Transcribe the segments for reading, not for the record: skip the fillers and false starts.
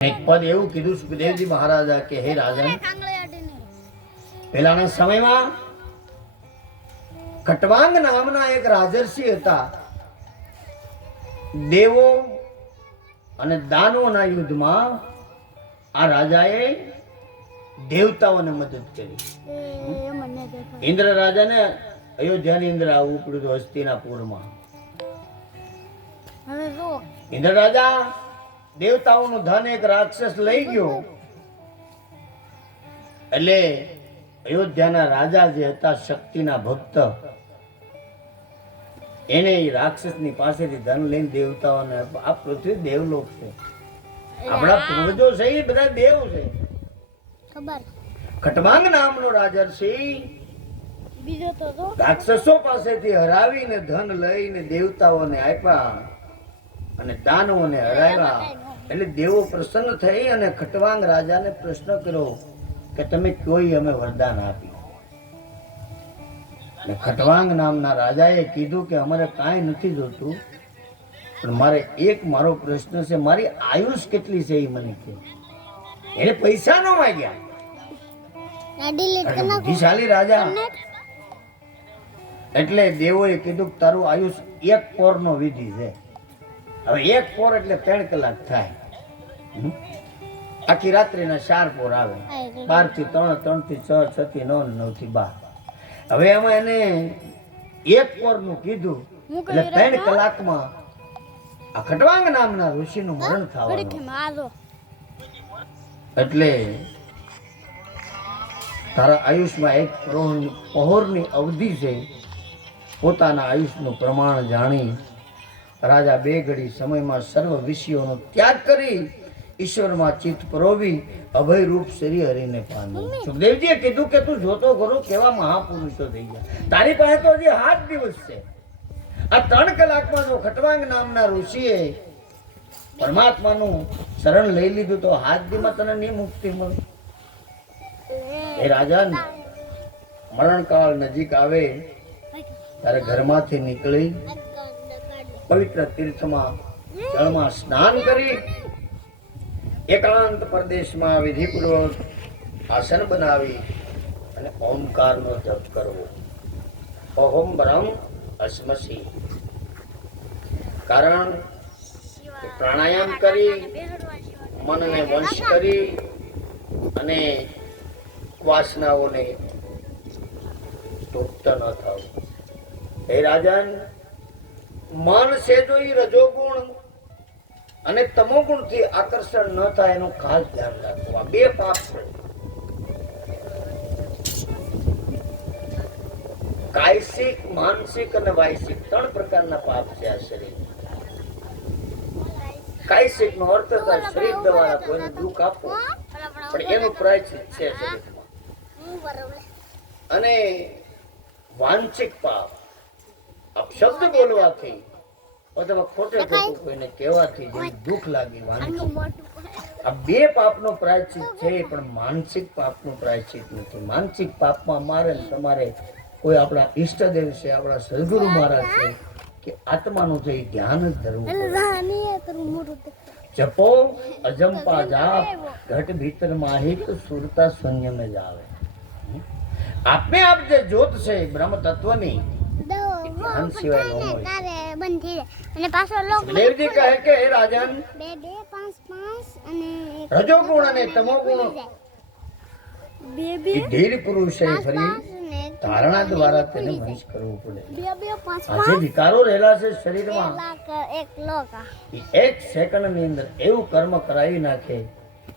એક પદ એવું કીધું સુખદેવજી મહારાજા કે હે રાજન, પહેલાના સમયમાં ખટવાંગ નામના એક રાજર્ષિ હતા. દેવો અને દાનવોના યુદ્ધમાં આ રાજાએ દેવતાઓને મદદ કરી. ઇન્દ્ર રાજાને અયોધ્યાની અંદર આવવું પડ્યું હતું હસ્તિનાપુરમાં. ઇન્દ્ર રાજા દેવતાઓનું ધન એક રાક્ષસ લઈ ગયો. એટલે અયોધ્યાના રાજા જે હતા શક્તિના ભક્ત, એને રાક્ષસની પાસેથી ધન લઈને દેવતાઓને, આ પૃથ્વી દેવલોક છે, આપણા પૂર્વજો છે એ બધા દેવ છે. ખટવાંગ નામનો રાજર્ષિ રાક્ષસો પાસેથી હરાવીને ધન લઈને દેવતાઓને આપ્યા અને દાનવોને હરાવ્યા. એટલે દેવો પ્રસન્ન થઈ અને ખટવાંગ રાજાને પ્રશ્ન કર્યો કે તમે કોઈ અમે વરદાન આપી. ખટવાંગ નામના રાજાએ કીધું કે અમારે કાંઈ નથી જોતું, પણ મારે એક મારો પ્રશ્ન છે, મારી આયુષ કેટલી છે એ મને કહે. એને પૈસા ન માંગ્યા. બુદ્ધિશાળી રાજા એટલે દેવોએ કીધું કે તારું આયુષ એક પોરનો વિધિ છે. હવે એક પોર એટલે 3 કલાક થાય. આખી રાત્રિના 4 પોર આવે, 12 થી 3, 3 થી 6, 6 થી 9, 9 થી 12. હવે એમાં એને એક પોર નું કીધું એટલે 3 કલાકમાં આ ખટવાંગ નામના ઋષિનું મરણ થવાનું. એટલે તારા આયુષમાં એક પહોરની અવધિ છે. પોતાના આયુષનું પ્રમાણ જાણી રાજા 2 ઘડી સમયમાં સર્વ વિષયોનો ત્યાગ કરી ઈશ્વરમાં ચિત્ત પરોવી અભય રૂપ શ્રી હરિને પામ્યો. સુખદેવજીએ કીધું કે તું જોતો ખરો કેવા મહાપુરુષો થઈ ગયા. તારી પાસે તો હજી 7 દિવસ છે. આ 3 કલાકમાં જો ખટવાંગ નામના ઋષિએ પરમાત્માનું શરણ લઈ લીધું તો 7 દિવસમાં તને નહીં મુક્તિ મળે. એ રાજન, મરણકાળ નજીક આવે ત્યારે ઘરમાંથી નીકળી પવિત્ર તીર્થમાં જળમાં સ્નાન કરી એકાંત પ્રદેશમાં વિધિપૂર્વક આસન બનાવી અને ઓમકારનો જપ કરવો. અહોમ બ્રહ્મ અસ્મસી. કારણ કે પ્રાણાયામ કરી મનને વંશ કરી અને વાસનાઓને તૃપ્ત ન થવું. હે રાજન, મન છે જો એ રજોગુણ અને તમોગુણ થી આકર્ષણ ન થાય એનું ખાસ ધ્યાન રાખવું. આ 2 પાપ છે. કાયસિક, માનસિક અને વાયસિક 3 પ્રકારના પાપ છે આ શરીર. કાયસિક નો અર્થ થાય શરીર દ્વારા કોઈને દુઃખ આપવું, પણ એનું પ્રાયશ્ચિત છે શરીરમાં. અને વાંચિક પાપ અપશબ્દ બોલવાથી અથવા ખોટે ખોટું કોઈને કહેવાથી જે દુઃખ લાગે, વાંચિક. આ 2 પાપનો પ્રાયશ્ચિત છે, પણ માનસિક પાપનું પ્રાયશ્ચિત નથી. માનસિક પાપમાં મારે તમારે કોઈ આપણા ઈષ્ટદેવ છે, આપણા સદગુરુ મહારાજ છે કે આત્માનું છે ધ્યાન જ ધરવું. જપો અજંપા જાપ ઘટ ભીતર માહિત સુરતા શૂન્ય में જાવે. આપને આપ જે જ્યોત છે બ્રહ્મ તત્વની, ધ્યાન સિવાય ન હોય. દેવજી કહે કે હે રાજન, રજોગુણ અને તમોગુણ ધીર પુરુષે ફરી ધારણા દ્વારા તેને વંશ કરવું પડે. આજે વિકારો રહેલા છે શરીરમાં, 1 સેકન્ડની અંદર એવું કર્મ કરાવી નાખે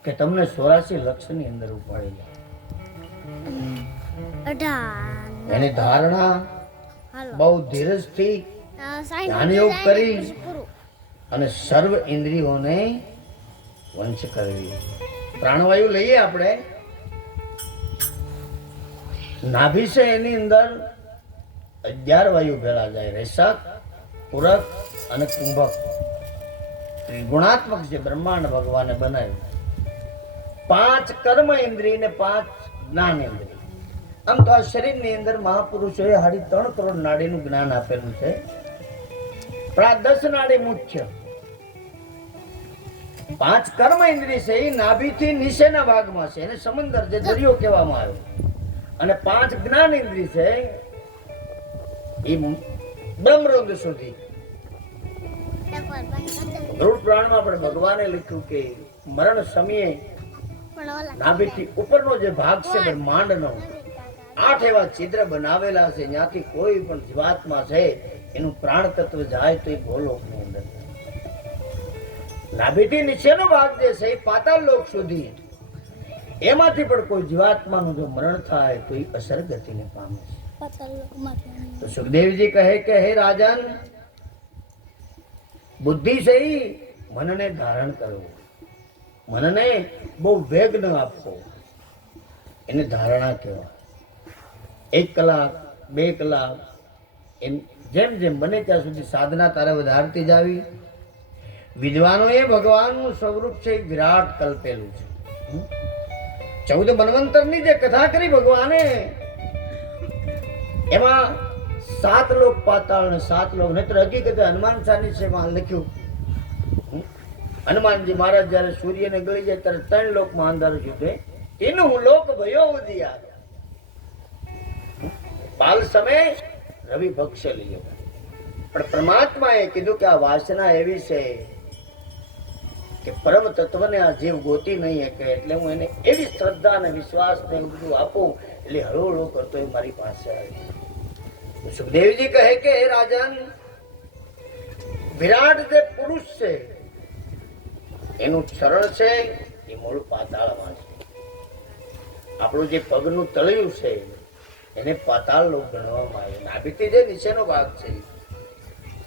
કે તમને 84 લક્ષની અંદર ઉપાડી લે. એની ધારણા બહુ ધીરજથી ધ્યાન યોગ કરી અને સર્વ ઇન્દ્રિયોને વંશ કરવી. પ્રાણવાયુ લઈએ આપણે, નાભી છે એની અંદર 11 વાયુ ભેળા જાય. રેશક, પૂરક અને કુંભક ત્રિગુણાત્મક જે બ્રહ્માંડ ભગવાને બનાવ્યું. 5 કર્મ ઇન્દ્રિય ને 5 જ્ઞાન ઇન્દ્રિય. આમ તો આ શરીરની અંદર મહાપુરુષોએ 3.5 કરોડ નાડીનું જ્ઞાન આપેલું છે. પણ આ 10 નાડી મુખ્ય. પાંચ કર્મ ઇન્દ્રિય છે એ નાભીથી નીચેના ભાગમાં છે, એને સમંદર જે દરિયો કહેવામાં આવે. અને પાંચ જ્ઞાન ઇન્દ્રિય છે એ બ્રહ્મરુદ્ર સુધી. ગરુડ પુરાણમાં પણ ભગવાને લખ્યું કે મરણ સમયે નાભીથી ઉપરનો જે ભાગ છે બ્રહ્માંડનો 8 એવા છિદ્ર બનાવેલા છે, જ્યાંથી કોઈ પણ જીવાત્મા છે એનું પ્રાણ તત્વ જાય તો એ ગોલોકની અંદર. નાભીથી નીચેનો ભાગ જે છે એ પાતાળ લોક સુધી, એમાંથી પણ કોઈ જીવાત્માનું જો મરણ થાય તો એ અસર ગતિને પામે છે. તો સુખદેવજી કહે કે હે રાજન, બુદ્ધિ છે એ મનને ધારણ કરવું, મનને બહુ વેગ ન આપવો, એને ધારણા કહેવાય. 1 કલાક 2 કલાક એમ જેમ જેમ બને ત્યાં સુધી સાધના તારે વધારતી જાવી. વિદ્વાનોએ ભગવાનનું સ્વરૂપ છે વિરાટ કલ્પેલું છે. 14 મન્વંતરની જે કથા કરી ભગવાને, એમાં 7 લોક પાતાળ અને 7 લોક, નહીતર હકીકતે હનુમાન ચાલીસામાં લખ્યું, હનુમાનજી મહારાજ જયારે સૂર્યને ગળી જાય ત્યારે 3 લોકમાં અંધારું છૂટે, તેનું લોક ભયો ઉદિયા. બાલ સમય રવિ ભક્ષ લીયો. પણ પરમાત્માએ કીધું કે આ વાસના એવી છે કે પરમ તત્વને આ જીવ ગોતી નહીં શકે, એટલે હું એને એવી શ્રદ્ધા અને વિશ્વાસ ને બધું આપું એટલે હળો કરતો એ મારી પાસે આવે. સુખદેવજી કહે કે હે રાજન, વિરાટ જે પુરુષ છે એનું ચરણ છે એ મૂળ પાતાળમાં છે. આપણું જે પગનું તળિયું છે એને પાતાળ લોક ગણવામાં આવે. નાભીથી જે નીચેનો ભાગ છે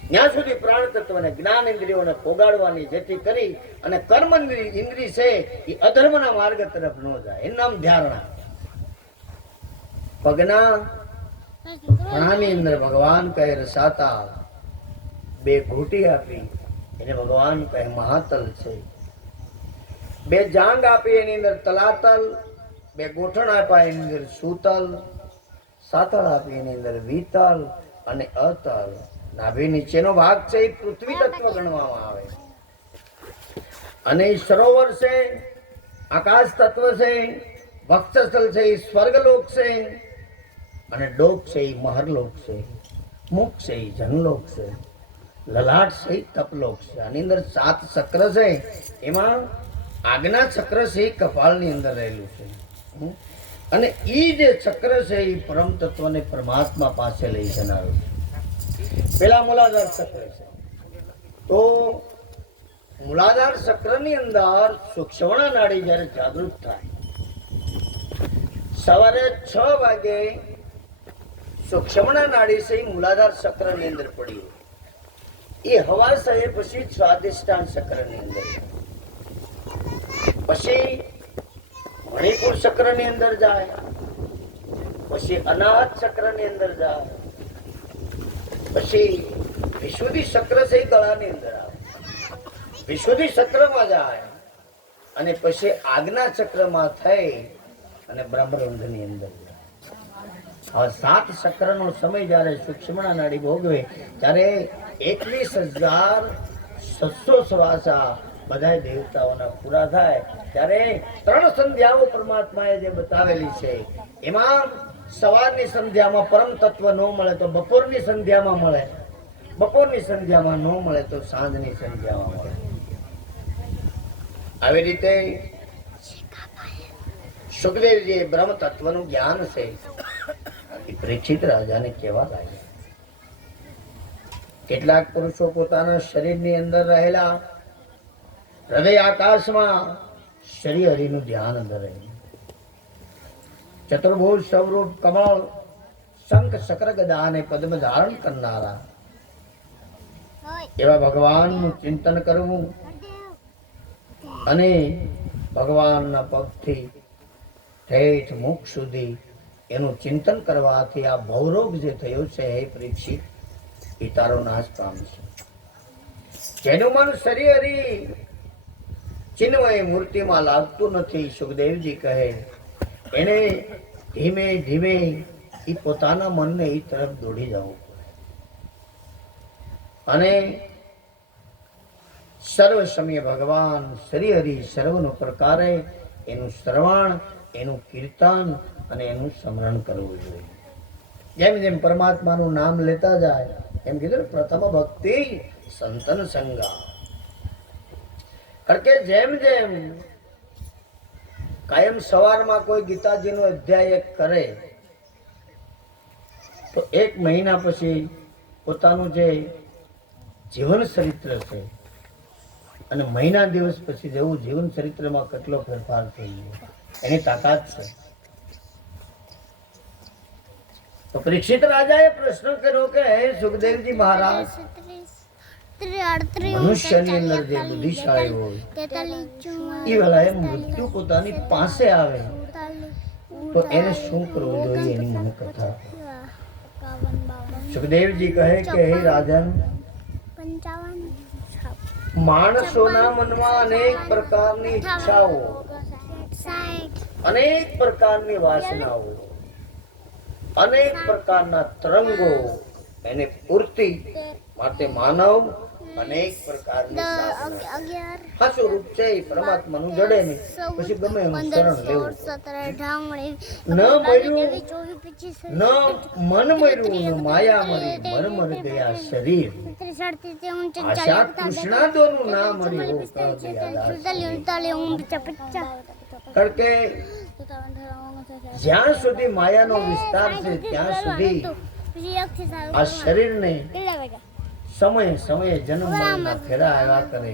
ત્યાં સુધી પ્રાણ તત્વને જ્ઞાન ઇન્દ્રિયોને પોગાડવાની, જેથી કરી અને કર્મ ઇન્દ્રિય છે એ અધર્મના માર્ગ તરફ ન જાય. એનું નામ ધારણા. પગના ફણાની અંદર ભગવાન કહે રસાતા, 2 ઘૂંટી આપી એને ભગવાન કહે મહાતલ છે. 2 જાંગ આપી એની અંદર તલાતલ, 2 ગોઠણ આપ્યા એની અંદર સૂતલ, સાતળ આપી એની અંદર વિતલ અને અતલ. નાભી નીચેનો ભાગ છે એ પૃથ્વી તત્વ ગણવામાં આવે. અને એ સરોવર છે આકાશ તત્વ છે, વક્ષસ્થલ છે એ સ્વર્ગલોક છે, અને ડોક છે એ મહરલોક છે, મુખ છે એ જનલોક છે, લલાટ છે એ તપલોક છે. આની અંદર 7 ચક્ર છે, એમાં આજ્ઞા ચક્ર છે એ કપાળની અંદર રહેલું છે. અને ઈ જે ચક્ર છે એ પરમ તત્વને પરમાત્મા પાસે લઈ જનારું છે. પેલા મૂલાધાર ચક્ર છે. તો મૂલાધાર ચક્રની અંદર સુષુમ્ના નાડી જ્યારે જાગૃત થાય, સવારે 6 વાગે સુષુમ્ના નાડી છે મૂલાધાર ચક્રની અંદર પડી હોય, એ હવા સહે પછી સ્વાદિષ્ટાન ચક્રની અંદર, પછી મણિપુર ચક્રની અંદર જાય, પછી અનાહત ચક્રની અંદર જાય, પછી વિશુદ્ધિ ચક્ર છે ગળાની અંદર આવે, વિશુદ્ધિ ચક્રમાં જાય, અને પછી આજ્ઞા ચક્રમાં થઈ અને બ્રહ્મરંધની અંદર જાય. હવે 7 ચક્રનો સમય જ્યારે સુષુમ્ના નાડી ભોગવે ત્યારે 21,700 શ્વાસા બધા દેવતાઓના પૂરા થાય ત્યારે 3 સંધ્યાઓ પરમાત્માએ જે બતાવેલી છે, એમાં સવારની સંધ્યામાં પરમ તત્વ ન મળે તો બપોરની સંધ્યામાં મળે, બપોરની સંધ્યામાં ન મળે તો સાંજની સંધ્યામાં મળે. આવી રીતે સુખદેવજી બ્રહ્મ તત્વનું જ્ઞાન છે પરીક્ષિત રાજાને કહેવા લાગ્યા. કેટલાક પુરુષો પોતાના શરીરની અંદર રહેલા હૃદય આકાશમાં શ્રી હરિનું ધ્યાન ધરે, ચતુર્ભુજ સ્વરૂપ કમળ શંખ ચક્ર ગદા અને પદ્મ ધારણ કરનારા એવા ભગવાનનું ચિંતન કરવું અને ભગવાનના પગથી ઠેઠ મુખ સુધી એનું ચિંતન કરવાથી આ ભવરોગ જે થયો છે હે પરીક્ષિત, એ તારો નાશ પામશે. જેનું મન શ્રી હરિ ચિન્મય મૂર્તિમાં લાગતું નથી, સુખદેવજી કહે એને ધીમે ધીમે એ પોતાના મનને એ તરફ દોડી જવું અને સર્વ સમય ભગવાન શ્રી હરિ સર્વનો પ્રકારે એનું શ્રવણ, એનું કીર્તન અને એનું સ્મરણ કરવું જોઈએ. જેમ જેમ પરમાત્માનું નામ લેતા જાય એમ કીધું પ્રથમ ભક્તિ સંતન સંગા. કારણ કે જેમ જેમ કાયમ સવારમાં કોઈ ગીતાજીનો અધ્યાય કરે તો 1 મહિના પછી પોતાનું જે જીવન ચરિત્ર છે અને મહિના દિવસ પછી જેવું જીવન ચરિત્રમાં કેટલો ફેરફાર થઈ ગયો એની તાકાત છે. તો પરીક્ષિત રાજાએ પ્રશ્ન કર્યો કે હે સુખદેવજી મહારાજ, મનુષ્યની અંદર જે બુદ્ધિશાળી હોય એ વેળાએ મૃત્યુ પોતાની પાસે આવે તો એને શું કરવું જોઈએ એની મને કથા. સુખદેવજી કહે કે હે રાજન, માણસોના મનમાં અનેક પ્રકારની ઈચ્છાઓ, અનેક પ્રકારની વાસનાઓ, અનેક પ્રકારના તરંગો એને પૂર્તિ માટે માનવ અનેક પ્રકારની સાચું રૂપ છે એ પરમાત્માનું જડે નહીં પછી ગમે એનું શરણ લેવું. ન મર્યું ન મન મર્યું ન માયા મરી મર મર ગયા શરીર, આશા કૃષ્ણાદોનું ના મળ્યું કારણ કે જ્યાં સુધી માયાનો વિસ્તાર છે ત્યાં સુધી આ શરીરને સમયે સમયે જન્મ મરણના ફેરા આવ્યા કરે.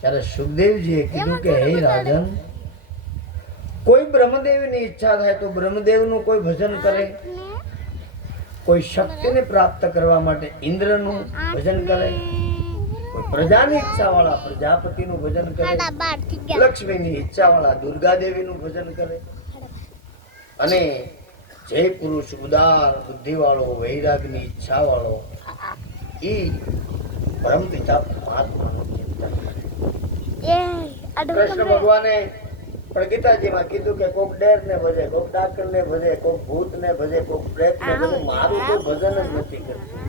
ત્યારે સુખદેવજીએ કીધું કે હે રાજન, કોઈ બ્રહ્મદેવની ઈચ્છા થાય તો બ્રહ્મદેવનું કોઈ ભજન કરે, કોઈ શક્તિને પ્રાપ્ત કરવા માટે ઇન્દ્રનું ભજન કરે, કોઈ પ્રજાની ઈચ્છા વાળા પ્રજાપતિનું ભજન કરે, લક્ષ્મીની ઈચ્છા વાળા દુર્ગા દેવીનું ભજન કરે. અને જે પુરુષ ઉદાર બુદ્ધિ વાળો, વૈરાગની ઈચ્છા વાળો એ પરમપિતા પરમાત્માનું ચિંતન કરે. કૃષ્ણ ભગવાને પણ ગીતાજીમાં કીધું કે કોક ડેર ને ભજે, કોક ડાકર ને ભજે, કોક ભૂત ને ભજે, કોક પ્રેત ને ભજે, મારું કોઈ ભજન જ નથી કરતું.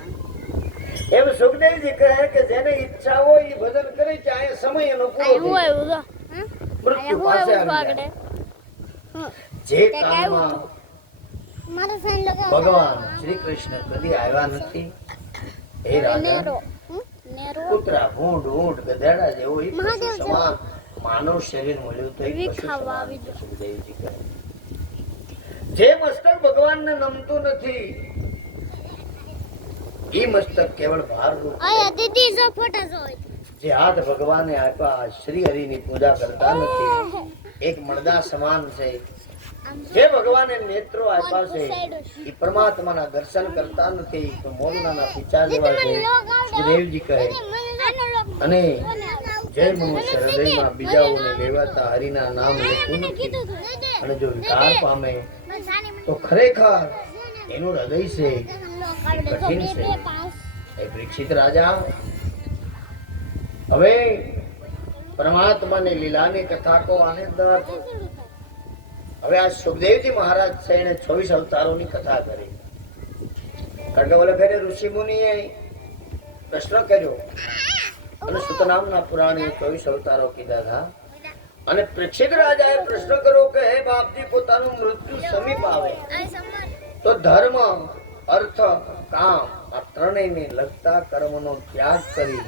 એમ સુખદેવજી કહે કે જેને ઈચ્છા હોય એ ભજન કરે, ચાહે સમય એનો પૂરો થાય, મૃત્યુ પાસે આવી જાય. જે કામમાં ભગવાન શ્રી કૃષ્ણ કદી આવ્યા નથી, હે રાજા, કૂતરા, ભૂંડ, ઊંટ, ગધેડા જેવો એ પશુ સમાન માનવ શરીર મળ્યું તો એ પશુ સમાન. સુખદેવજી કહે જે મસ્તક ભગવાનને નમતું નથી એ મસ્તક કેવળ ભારરૂપ. જે હાથ ભગવાને આપ્યા શ્રી હરિની પૂજા કરતા નથી, એક મણદા સમાન છે. જે ભગવાને નેત્રો આપ્યા છે એ પરમાત્માના દર્શન કરતા નથી તો મોરનાના પીછા જેવા છે. સુખદેવજી કહે અને જે મનુષ્ય હૃદયમાં બીજાઓને લેવાતા હરિના નામ લેતું નથી અને જો વિકાર પામે તો ખરેખર એનું હૃદય છે એ કઠિન છે. એ પરીક્ષિત રાજા, હવે પરમાત્માની લીલાની કથા કો આને નથી. હવે આ સુખદેવજી મહારાજ છે એને 24 અવતારોની કથા કરી. કારણ કે બોલે ફેરે ઋષિ મુનિએ પ્રશ્ન કર્યો અને સુતનામના પુરાણીએ 24 અવતારો કીધા હતા. અને પરીક્ષિત રાજાએ પ્રશ્ન કર્યો કે હે બાપજી, પોતાનું મૃત્યુ સમીપ આવે તો ધર્મ, અર્થ, કામ આ ત્રણેયને લગતા કર્મનો ત્યાગ કરી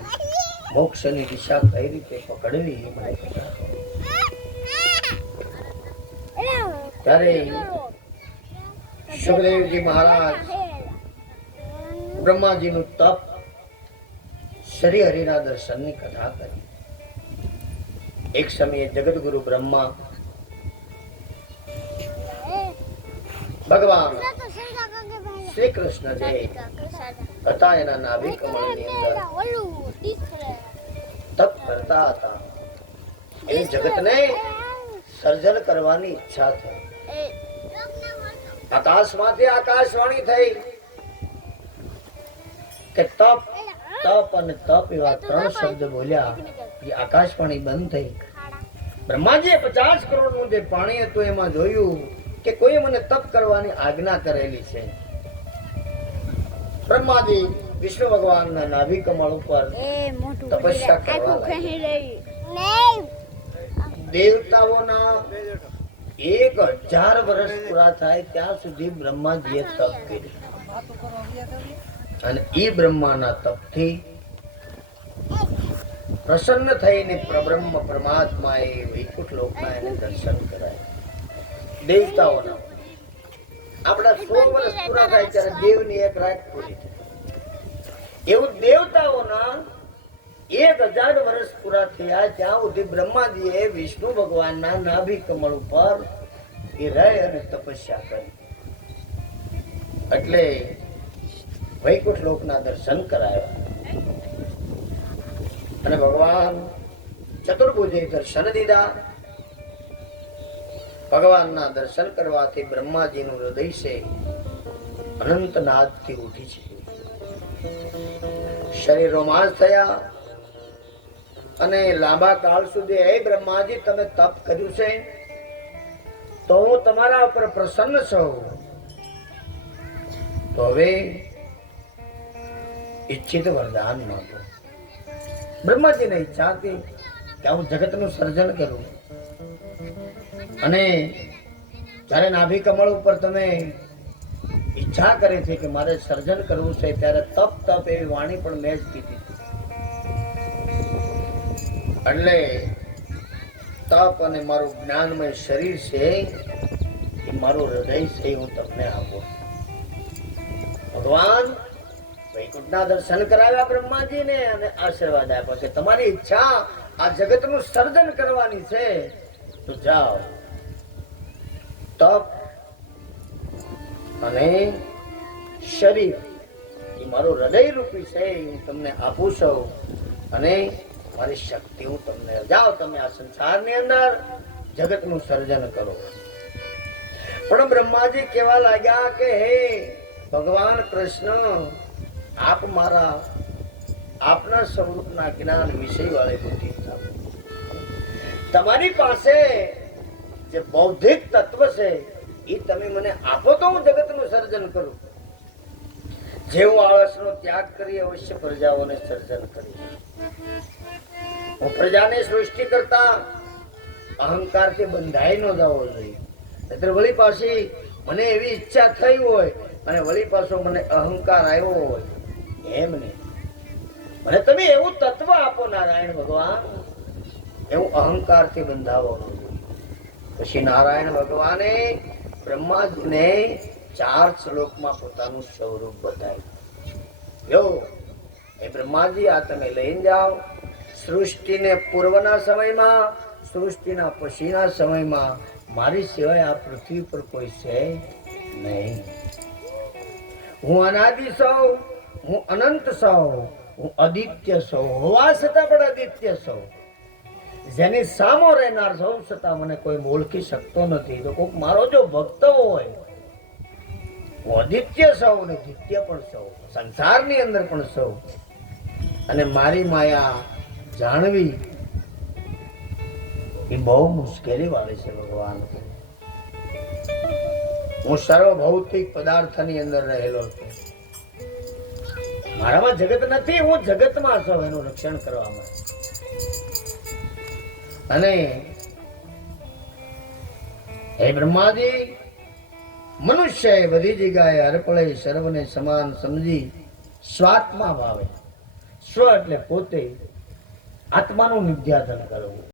મોક્ષની દિશા કઈ રીતે પકડવી એ મને કહેતા. ત્યારે સુખદેવજી મહારાજ બ્રહ્માજીનું તપ, શ્રી હરિના દર્શનની કથા કરી. એક સમયે જગતગુરુ બ્રહ્મા ભગવાન શ્રી કૃષ્ણ જે હતા એના નાભિ કમળની અંદર તપ કરતા હતા. એ જગતને સર્જન કરવાની ઈચ્છા થઈ. આકાશમાંથી આકાશવાણી થઈ કે તપ, તપ અને તપ એવા 3 શબ્દ બોલ્યા. જે આકાશવાણી બંધ થઈ. બ્રહ્માજીએ 50 કરોડનું જે પાણી હતું એમાં જોયું કે કોઈ મને તપ કરવાની આજ્ઞા કરેલી છે. બ્રહ્માજી વિષ્ણુ ભગવાનના નાભી કમળ ઉપર તપસ્યા કરવા લાગ્યા. દેવતાઓના 1000 વર્ષ પૂરા થાય ત્યાં સુધી બ્રહ્માજીએ તપ કર્યું અને એ બ્રહ્માના તપથી પ્રસન્ન થઈને પ્રબ્રહ્મ પરમાત્માએ વૈકુંઠ લોકના એને દર્શન કરાય. દેવતાઓના આપણા 100 વર્ષ પૂરા થાય ત્યારે દેવની એક રાત પૂરી થાય. એવું દેવતાઓના 1000 વર્ષ પૂરા થયા ત્યાં સુધી બ્રહ્માજીએ વિષ્ણુ ભગવાનના નાભી કમળ ઉપર એ રહી અને તપસ્યા કરી. એટલે વૈકુંઠ લોકના દર્શન કરાયા અને ભગવાન ચતુર્ભુજે દર્શન દીધા. ભગવાનના દર્શન કરવાથી બ્રહ્માજીનું હૃદય છે અનંત નાદથી ઉઠી છે. શરીર રોમાંચ થયા અને લાંબા કાળ સુધી હે બ્રહ્માજી તમે તપ કર્યું છે તો હું તમારા ઉપર પ્રસન્ન છું. તો હવે ઈચ્છિત વરદાન માંગો. બ્રહ્માજીને ઈચ્છા હતી કે હું જગતનું સર્જન કરું અને જ્યારે નાભી કમળ ઉપર તમે ઈચ્છા કરી છે કે મારે સર્જન કરવું છે ત્યારે તપ તપ એવી વાણી પણ મેં જ કીધી. એટલે તપ અને મારું જ્ઞાનમય શરીર છે એ મારું હૃદય છે હું તમને આપું. ભગવાન વૈકુંઠના દર્શન કરાવ્યા બ્રહ્માજીને અને આશીર્વાદ આપ્યો કે તમારી ઈચ્છા આ જગતનું સર્જન કરવાની છે તો જાઓ. તપ અને શરીર એ મારું હૃદય રૂપી છે હું તમને આપું છું અને મારી શક્તિ હું તમને જાઓ તમે આ સંસારની અંદર જગતનું સર્જન કરો. પણ બ્રહ્માજી કહેવા લાગ્યા કે હે ભગવાન કૃષ્ણ આપ મારા આપના સ્વરૂપના જ્ઞાન વિષય વાળી બુદ્ધિ આપો. તમારી પાસે જે બૌદ્ધિક તત્વ છે એ તમે મને આપો તો હું જગતનું સર્જન કરું. જેવું આળસનો ત્યાગ કરી અવશ્ય પ્રજાઓને સર્જન કરી. હું પ્રજાને સૃષ્ટિ કરતા અહંકારથી બંધાઈ ન જવો જોઈએ. એટલે વળી પાછી મને એવી ઈચ્છા થઈ હોય અને વળી પાછો મને અહંકાર આવ્યો હોય એમ નહીં. મને તમે એવું તત્વ આપો નારાયણ ભગવાન એવું અહંકારથી બંધાવો. પછી નારાયણ ભગવાને બ્રહ્માજીને 4 શ્લોકમાં પોતાનું સ્વરૂપ બતાવ્યું. લો એ બ્રહ્માજી આ તમે લઈને જાઓ. સૃષ્ટિને પૂર્વના સમયમાં સૃષ્ટિના પછીના સમયમાં મારી સિવાય આ પૃથ્વી પર કોઈ છે નહીં. હું અનાદિ સૌ, હું અનંત સૌ, હું અદિત્ય સૌ, હોવા છતાં પણ અદિત્ય સૌ. જેની સામો રહેનાર સૌ છતાં મને કોઈ ઓળખી શકતો નથી. તો કોઈક મારો જો ભક્ત હોય હું અદિત્ય સૌ ને દિત્ય પણ સૌ, સંસારની અંદર પણ સૌ. અને મારી માયા જાણવી એ બહુ મુશ્કેલી વાળી છે ભગવાન. હું સર્વ ભૌતિક પદાર્થની અંદર રહેલો છું. મારામાં જગત નથી, હું જગતમાં છું એનું રક્ષણ કરવામાં. અને હે બ્રહ્માજી મનુષ્ય બધી જગ્યાએ અર્પણે સર્વને સમાન સમજી સ્વાત્મા ભાવે સ્વ એટલે પોતે આત્માનું નિધ્યાસન કરવું.